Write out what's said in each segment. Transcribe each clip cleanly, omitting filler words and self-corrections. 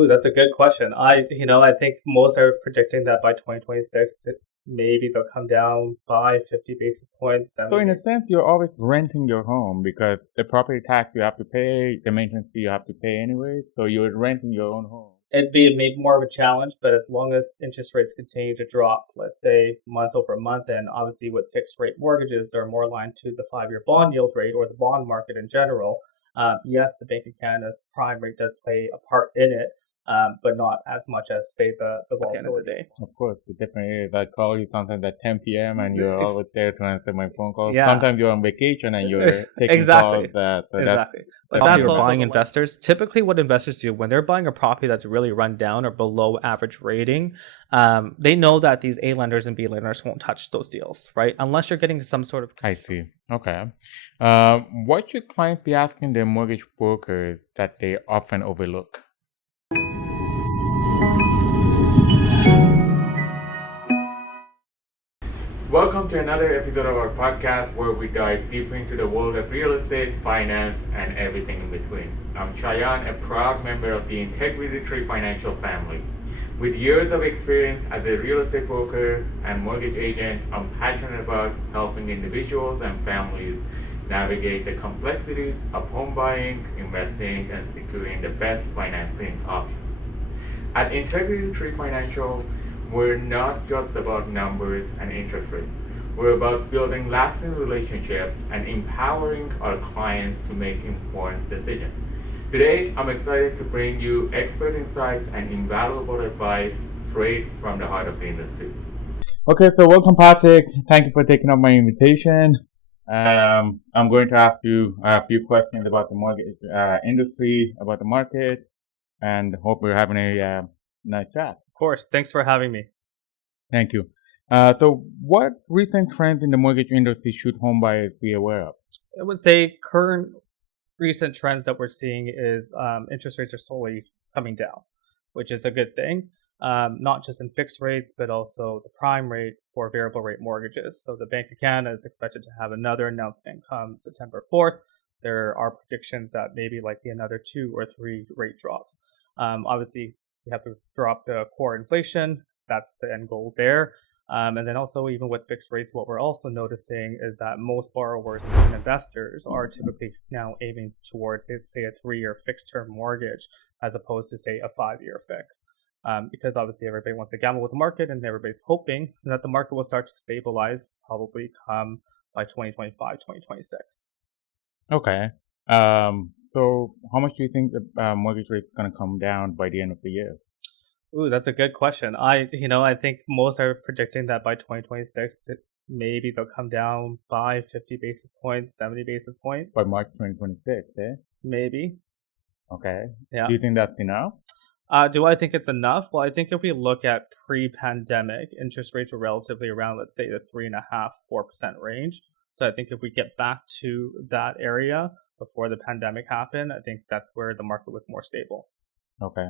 Ooh, that's a good question. I think most are predicting that by 2026, that maybe they'll come down by 50 basis points. So in a sense, you're always renting your home because the property tax you have to pay, the maintenance fee you have to pay anyway. So you're renting your own home. It'd be maybe more of a challenge, but as long as interest rates continue to drop, let's say month over month, and obviously with fixed rate mortgages, they're more aligned to the 5-year bond yield rate or the bond market in general. Yes, the Bank of Canada's prime rate does play a part in it, but not as much as, say, the volatility. Of course, it definitely is. I call you sometimes at 10 p.m. and you're always there to answer my phone calls. Yeah. Sometimes you're on vacation and you're taking Exactly. calls. Exactly. But that's also buying investors. Typically, what investors do when they're buying a property that's really run down or below average rating, they know that these A lenders and B lenders won't touch those deals, right? Unless you're getting some sort of. I see. Okay. What should clients be asking their mortgage brokers that they often overlook? Welcome to another episode of our podcast where we dive deeper into the world of real estate, finance, and everything in between. I'm Shayan, a proud member of the Integrity Tree Financial family. With years of experience as a real estate broker and mortgage agent, I'm passionate about helping individuals and families navigate the complexities of home buying, investing, and securing the best financing options. At Integrity Tree Financial, we're not just about numbers and interest rates. We're about building lasting relationships and empowering our clients to make informed decisions. Today, I'm excited to bring you expert insights and invaluable advice straight from the heart of the industry. Okay, so welcome, Patrick. Thank you for taking up my invitation. I'm going to ask you a few questions about the mortgage industry, about the market, and hope we're having a nice chat. Of course. Thanks for having me. Thank you. So what recent trends in the mortgage industry should home buyers be aware of? I would say current recent trends that we're seeing is interest rates are slowly coming down, which is a good thing. Not just in fixed rates, but also the prime rate for variable rate mortgages. So the Bank of Canada is expected to have another announcement come September 4th. There are predictions that maybe likely another 2 or 3 rate drops. Obviously, we have to drop the core inflation. That's the end goal there. And then also, even with fixed rates, what we're also noticing is that most borrowers and investors are typically now aiming towards, say, a 3-year fixed term mortgage as opposed to, say, a 5-year fix. Because obviously everybody wants to gamble with the market and everybody's hoping that the market will start to stabilize probably come by 2025, 2026. Okay. So how much do you think the mortgage rate is going to come down by the end of the year? Ooh, that's a good question. I think most are predicting that by 2026, that maybe they'll come down by 50 basis points, 70 basis points. By March 2026, eh? Maybe. Okay. Yeah. Do you think that's enough? Do I think it's enough? Well, I think if we look at pre-pandemic, interest rates were relatively around, let's say, the 3.5%, 4% range. So I think if we get back to that area before the pandemic happened, I think that's where the market was more stable. Okay.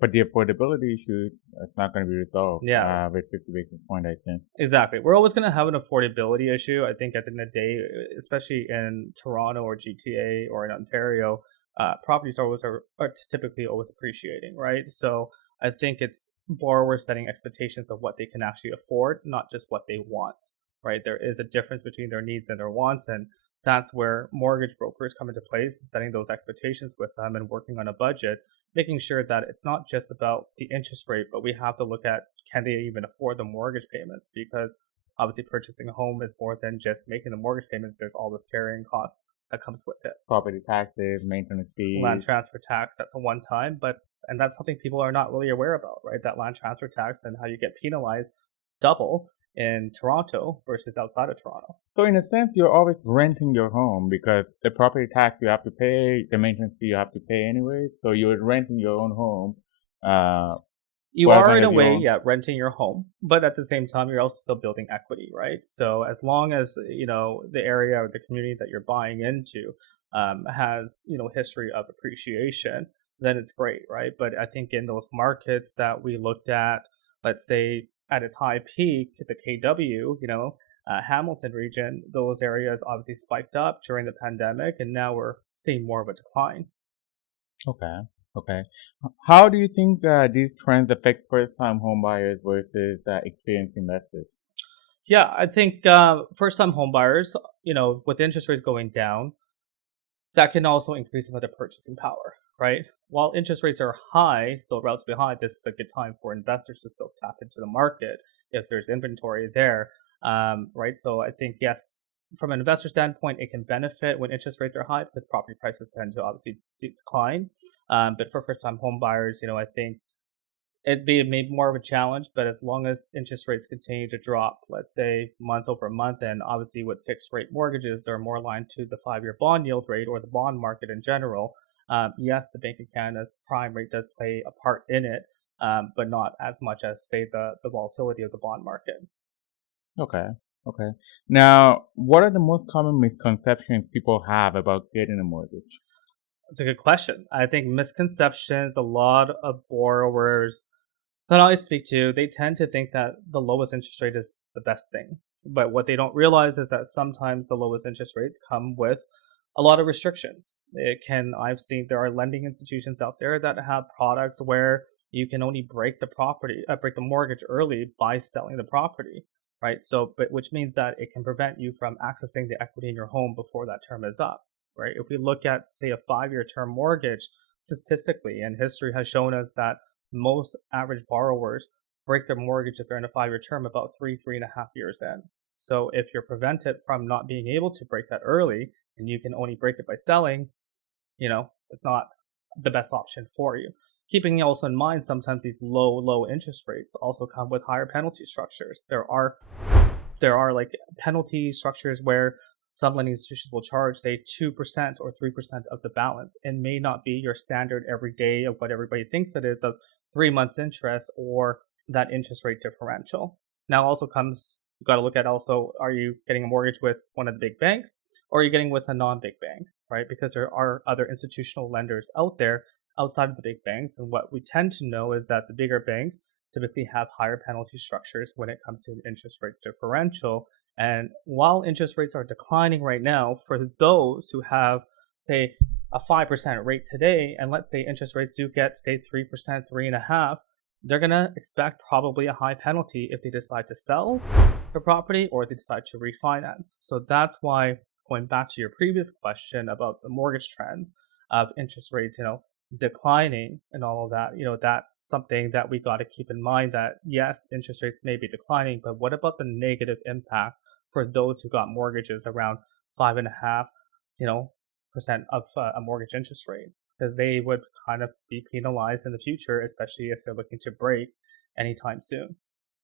But the affordability issue is not going to be resolved with 50 basis points, I think. Exactly. We're always going to have an affordability issue. I think at the end of the day, especially in Toronto or GTA or in Ontario, properties are typically always appreciating, right? So I think it's borrowers setting expectations of what they can actually afford, not just what they want, right? There is a difference between their needs and their wants, and that's where mortgage brokers come into place, setting those expectations with them and working on a budget, making sure that it's not just about the interest rate, but we have to look at, can they even afford the mortgage payments? Because obviously purchasing a home is more than just making the mortgage payments. There's all this carrying costs that comes with it. Property taxes, maintenance fees. Land transfer tax, that's a one time, and that's something people are not really aware about, right? That land transfer tax and how you get penalized double in Toronto versus outside of Toronto. So in a sense, you're always renting your home because the property tax you have to pay, the maintenance fee you have to pay anyway. So you're renting your own home. You are in a way, renting your home, but at the same time, you're also still building equity, right? So as long as, the area or the community that you're buying into has, history of appreciation, then it's great, right? But I think in those markets that we looked at, let's say at its high peak, the KW, Hamilton region, those areas obviously spiked up during the pandemic, and now we're seeing more of a decline. Okay. Okay. How do you think these trends affect first-time home buyers versus experienced investors? Yeah, I think first-time home buyers, with interest rates going down, that can also increase some of their purchasing power, right? While interest rates are high, still relatively high, this is a good time for investors to still tap into the market if there's inventory there, right? So I think, yes, from an investor standpoint, it can benefit when interest rates are high because property prices tend to obviously decline. But for first-time home buyers, I think it'd be maybe more of a challenge, but as long as interest rates continue to drop, let's say month over month, and obviously with fixed rate mortgages, they're more aligned to the 5-year bond yield rate or the bond market in general. Yes, the Bank of Canada's prime rate does play a part in it, but not as much as, say, the volatility of the bond market. Okay. Okay. Now, what are the most common misconceptions people have about getting a mortgage? That's a good question. I think misconceptions, a lot of borrowers that I speak to, they tend to think that the lowest interest rate is the best thing. But what they don't realize is that sometimes the lowest interest rates come with a lot of restrictions. I've seen there are lending institutions out there that have products where you can only break the mortgage early by selling the property, right? So, but which means that it can prevent you from accessing the equity in your home before that term is up, right? If we look at, say, a 5-year term mortgage, statistically, and history has shown us that most average borrowers break their mortgage if they're in a 5-year term about 3.5 years in. So if you're prevented from not being able to break that early and you can only break it by selling, it's not the best option for you. Keeping also in mind, sometimes these low interest rates also come with higher penalty structures. There are like penalty structures where some lending institutions will charge, say, 2% or 3% of the balance. It may not be your standard every day of what everybody thinks it is of 3 months interest or that interest rate differential. Now also comes, you've got to look at also, are you getting a mortgage with one of the big banks or are you getting with a non-big bank, right? Because there are other institutional lenders out there outside of the big banks. And what we tend to know is that the bigger banks typically have higher penalty structures when it comes to an interest rate differential. And while interest rates are declining right now, for those who have, say, a 5% rate today, and let's say interest rates do get, say, 3%, 3.5%, they're going to expect probably a high penalty if they decide to sell the property or they decide to refinance. So that's why, going back to your previous question about the mortgage trends of interest rates, declining and all of that, that's something that we got to keep in mind that yes, interest rates may be declining, but what about the negative impact for those who got mortgages around 5.5%, percent of a mortgage interest rate? Because they would kind of be penalized in the future, especially if they're looking to break anytime soon.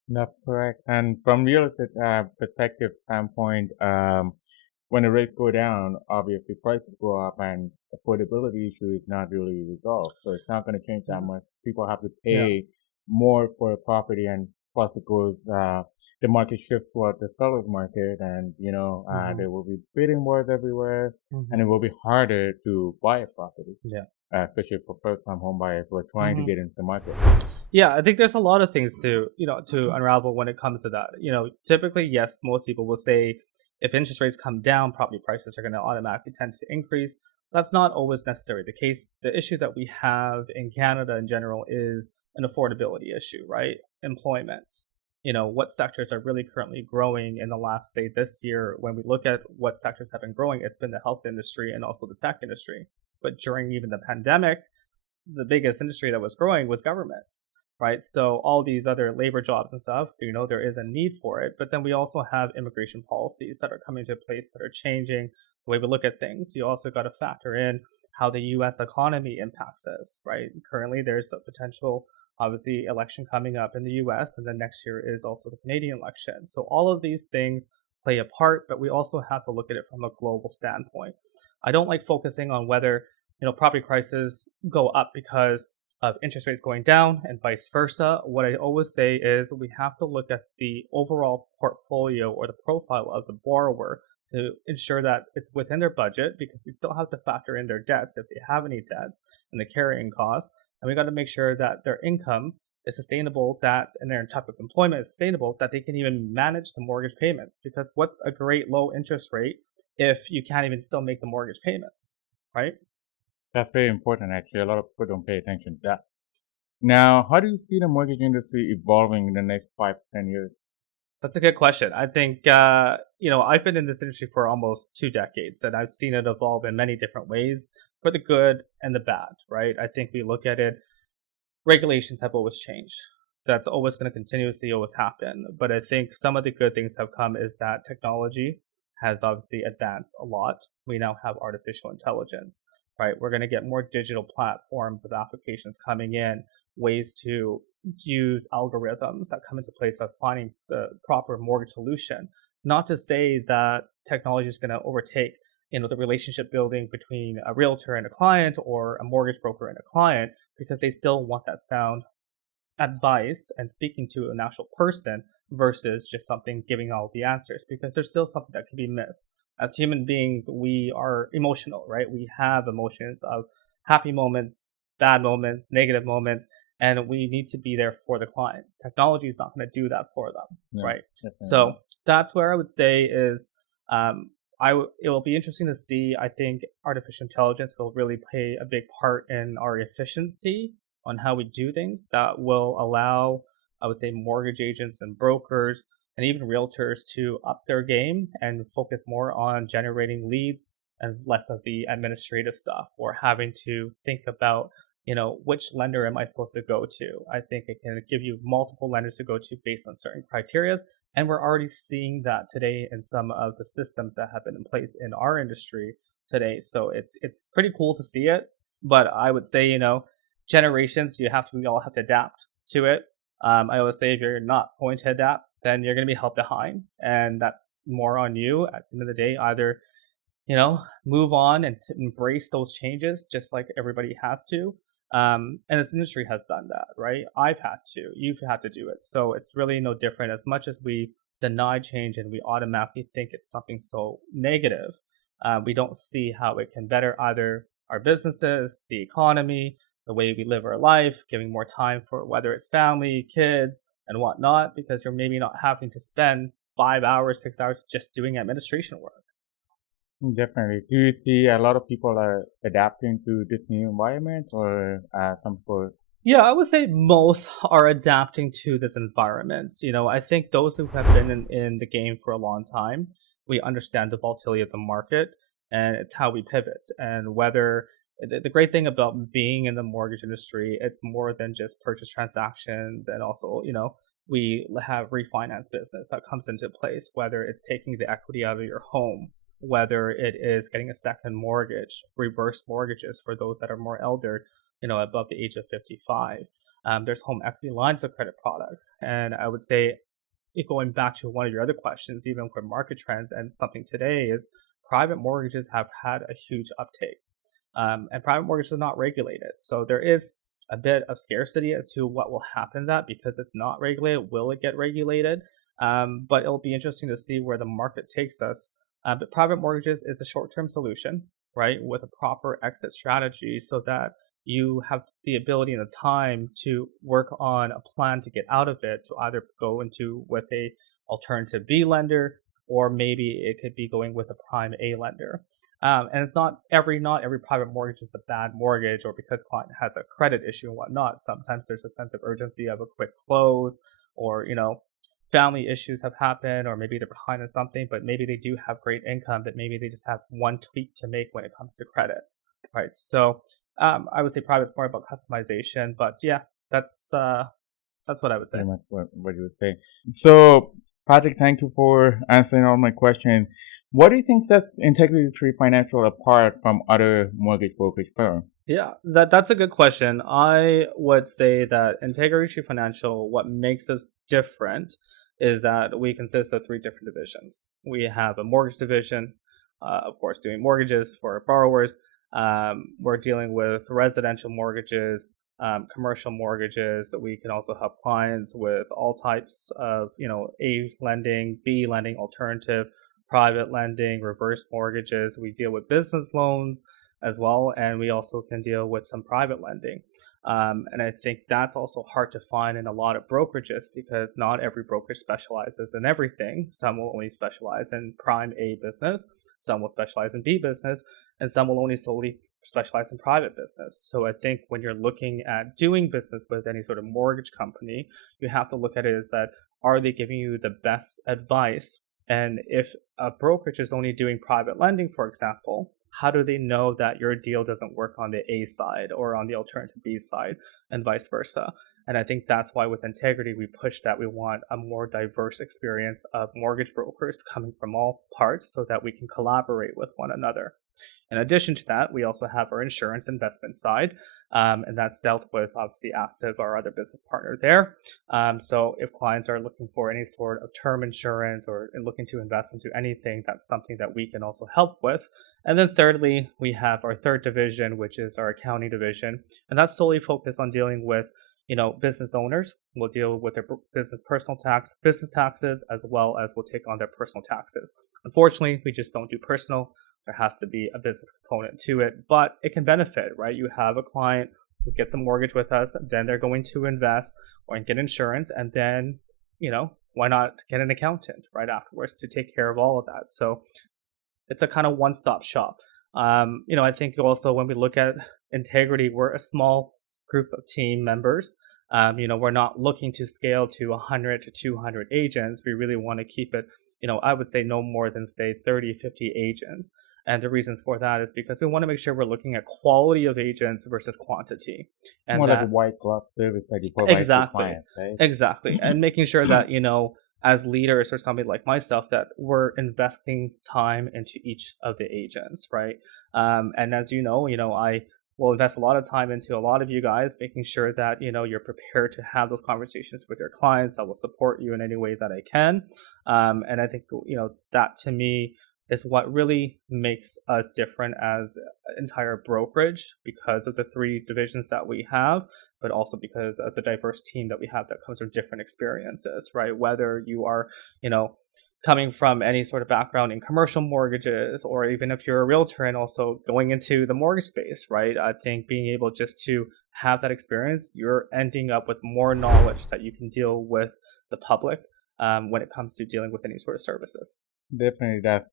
That's correct. And from real estate perspective standpoint, when the rates go down, obviously prices go up and affordability issue is not really resolved. So it's not going to change that much. People have to pay more for a property, and plus it goes, the market shifts toward the seller's market, and, there will be bidding wars everywhere, and it will be harder to buy a property. Yeah. Especially for first-time home buyers who are trying to get into the market. Yeah, I think there's a lot of things to unravel when it comes to that. Typically, yes, most people will say if interest rates come down, property prices are going to automatically tend to increase. That's not always necessarily the case. The issue that we have in Canada in general is an affordability issue, right? Employment. What sectors are really currently growing in the last, say, this year. When we look at what sectors have been growing, it's been the health industry and also the tech industry. But during even the pandemic, the biggest industry that was growing was government, right? So all these other labor jobs and stuff, there is a need for it. But then we also have immigration policies that are coming into place that are changing the way we look at things. You also got to factor in how the U.S. economy impacts us, right? Currently, there's a potential, obviously, election coming up in the U.S., and then next year is also the Canadian election. So all of these things play a part, but we also have to look at it from a global standpoint. I don't like focusing on whether, property prices go up because of interest rates going down and vice versa. What I always say is we have to look at the overall portfolio or the profile of the borrower to ensure that it's within their budget, because we still have to factor in their debts if they have any debts and the carrying costs. And we got to make sure that their income is sustainable, and their type of employment is sustainable, that they can even manage the mortgage payments. Because what's a great low interest rate if you can't even still make the mortgage payments, right? That's very important, actually. A lot of people don't pay attention to that. Now, how do you see the mortgage industry evolving in the next 5 to 10 years? That's a good question. I think, I've been in this industry for almost 2 decades, and I've seen it evolve in many different ways, for the good and the bad, right? I think we look at it, regulations have always changed. That's always going to continuously always happen. But I think some of the good things have come is that technology has obviously advanced a lot. We now have artificial intelligence, right? We're going to get more digital platforms of applications coming in, ways to use algorithms that come into place of finding the proper mortgage solution. Not to say that technology is going to overtake, the relationship building between a realtor and a client, or a mortgage broker and a client, because they still want that sound advice and speaking to an actual person versus just something giving all the answers, because there's still something that can be missed. As human beings, we are emotional, right? We have emotions of happy moments, bad moments, negative moments, and we need to be there for the client. Technology is not going to do that for them, right? Definitely. So that's where I would say is, it will be interesting to see. I think artificial intelligence will really play a big part in our efficiency on how we do things. That will allow, I would say, mortgage agents and brokers and even realtors to up their game and focus more on generating leads and less of the administrative stuff, or having to think about, which lender am I supposed to go to? I think it can give you multiple lenders to go to based on certain criteria. And we're already seeing that today in some of the systems that have been in place in our industry today. So it's pretty cool to see it. But I would say, generations, we all have to adapt to it. I always say, if you're not going to adapt, then you're going to be held behind. And that's more on you at the end of the day. Either, move on and to embrace those changes, just like everybody has to. And this industry has done that, right? I've had to, you've had to do it. So it's really no different. As much as we deny change and we automatically think it's something so negative, we don't see how it can better either our businesses, the economy, the way we live our life, giving more time for whether it's family, kids, and whatnot, because you're maybe not having to spend 5 hours, 6 hours just doing administration work. Definitely. Do you see a lot of people are adapting to this new environment, or some sort? Yeah, I would say most are adapting to this environment. I think those who have been in the game for a long time, we understand the volatility of the market, and it's how we pivot. And whether the great thing about being in the mortgage industry, it's more than just purchase transactions, and also, we have refinance business that comes into place, whether it's taking the equity out of your home, whether it is getting a second mortgage, reverse mortgages for those that are more elder, above the age of 55. There's home equity lines of credit products. And I would say, going back to one of your other questions, even for market trends and something today, is private mortgages have had a huge uptake. And private mortgages are not regulated. So there is a bit of scarcity as to what will happen that, because it's not regulated, will it get regulated? But it'll be interesting to see where the market takes us. But private mortgages is a short-term solution, right, with a proper exit strategy, so that you have the ability and the time to work on a plan to get out of it, to either go into with a alternative B lender, or maybe it could be going with a prime A lender. And it's not every private mortgage is a bad mortgage, or because client has a credit issue and whatnot. Sometimes there's a sense of urgency of a quick close, or, family issues have happened, or maybe they're behind on something, but maybe they do have great income, but maybe they just have one tweak to make when it comes to credit, right? So I would say private is more about customization, but yeah, that's what I would say. Pretty much what you would say. So, Patrick, thank you for answering all my questions. What do you think sets Integrity Tree Financial apart from other mortgage brokerage firms? Yeah, that's a good question. I would say that Integrity Tree Financial, what makes us different is that we consist of 3 different divisions. We have a mortgage division, of course, doing mortgages for our borrowers. We're dealing with residential mortgages, commercial mortgages. We can also help clients with all types of, A lending, B lending, alternative, private lending, reverse mortgages. We deal with business loans as well, and we also can deal with some private lending. And I think that's also hard to find in a lot of brokerages, because not every brokerage specializes in everything. Some will only specialize in prime A business, some will specialize in B business, and some will only solely specialize in private business. So I think when you're looking at doing business with any sort of mortgage company, you have to look at it as that, are they giving you the best advice? And if a brokerage is only doing private lending, for example, how do they know that your deal doesn't work on the A side or on the alternative B side, and vice versa? And I think that's why with Integrity, we push that we want a more diverse experience of mortgage brokers coming from all parts so that we can collaborate with one another. In addition to that, we also have our insurance investment side, and that's dealt with obviously Active, our other business partner there. So if clients are looking for any sort of term insurance or looking to invest into anything, that's something that we can also help with. And then thirdly, we have our third division, which is our accounting division, and that's solely focused on dealing with business owners. We'll deal with their business business taxes, as well as we'll take on their personal taxes. Unfortunately, we just don't do personal. There has to be a business component to it, but it can benefit, right? You have a client who gets a mortgage with us, then they're going to invest or get insurance, and then, why not get an accountant right afterwards to take care of all of that? So it's a kind of one-stop shop. I think also when we look at Integrity, we're a small group of team members. We're not looking to scale to 100 to 200 agents. We really want to keep it, I would say no more than say 30, 50 agents. And the reasons for that is because we want to make sure we're looking at quality of agents versus quantity. And more like a white glove service that you provide to clients, right? Exactly. And making sure that, as leaders or somebody like myself, that we're investing time into each of the agents, right? And as I will invest a lot of time into a lot of you guys, making sure that, you're prepared to have those conversations with your clients. I will support you in any way that I can. And I think, that to me is what really makes us different as an entire brokerage, because of the three divisions that we have, but also because of the diverse team that we have that comes from different experiences, right? Whether you are, coming from any sort of background in commercial mortgages, or even if you're a realtor and also going into the mortgage space, right? I think being able just to have that experience, you're ending up with more knowledge that you can deal with the public when it comes to dealing with any sort of services. Definitely, that's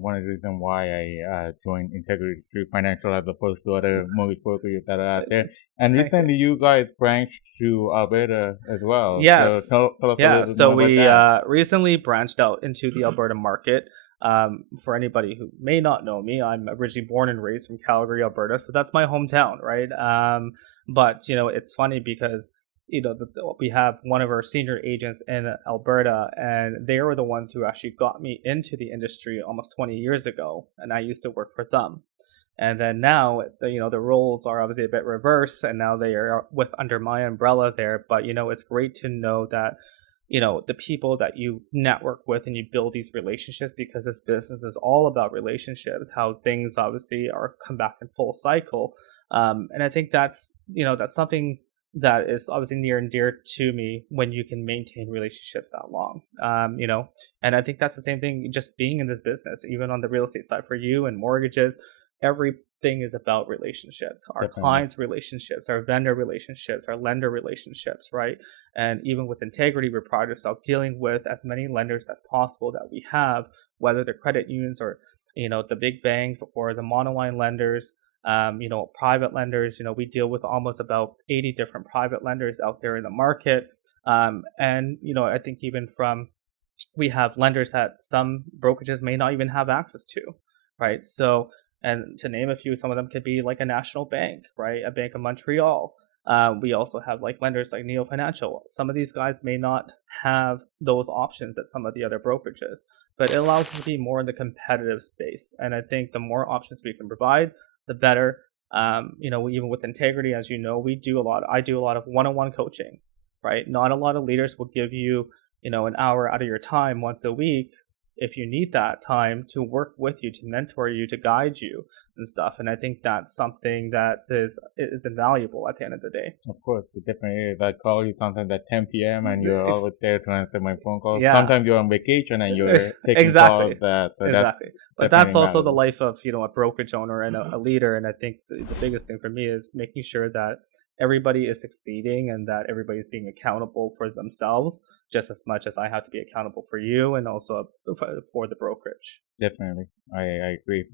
one of the reasons why I joined Integrity Financial as opposed to other mortgage brokers that are out there. And recently, you guys branched to Alberta as well. Yes. So tell us a little bit so more we about that. Recently branched out into the Alberta market. For anybody who may not know me, I'm originally born and raised from Calgary, Alberta, so that's my hometown, right? But it's funny because we have one of our senior agents in Alberta, and they were the ones who actually got me into the industry almost 20 years ago, and I used to work for them. And then now, the roles are obviously a bit reversed, and now they are under my umbrella there. But it's great to know that the people that you network with and you build these relationships, because this business is all about relationships, how things obviously come back in full cycle. And I think that's something that is obviously near and dear to me when you can maintain relationships that long, and I think that's the same thing just being in this business, even on the real estate side for you and mortgages. Everything is about relationships, our clients' relationships, our vendor relationships, our lender relationships, right? And even with Integrity, we're proud of ourselves dealing with as many lenders as possible that we have, whether they're credit unions or, the big banks or the monoline lenders, private lenders. We deal with almost about 80 different private lenders out there in the market. And, I think even we have lenders that some brokerages may not even have access to, right? So, and to name a few, some of them could be like a national bank, right? A Bank of Montreal. We also have like lenders like Neo Financial. Some of these guys may not have those options at some of the other brokerages, but it allows us to be more in the competitive space. And I think the more options we can provide, the better. Even with Integrity, as I do a lot of one-on-one coaching, right? Not a lot of leaders will give you, an hour out of your time once a week if you need that time to work with you, to mentor you, to guide you and stuff. And I think that's something that is invaluable at the end of the day. Of course, it definitely is. I call you sometimes at 10 p.m. and you're always there to answer my phone calls. Yeah. Sometimes you're on vacation and you're taking Exactly. calls. Exactly. But that's also the life of, a brokerage owner and a leader. And I think the biggest thing for me is making sure that everybody is succeeding and that everybody's being accountable for themselves just as much as I have to be accountable for you and also for the brokerage. Definitely. I agree.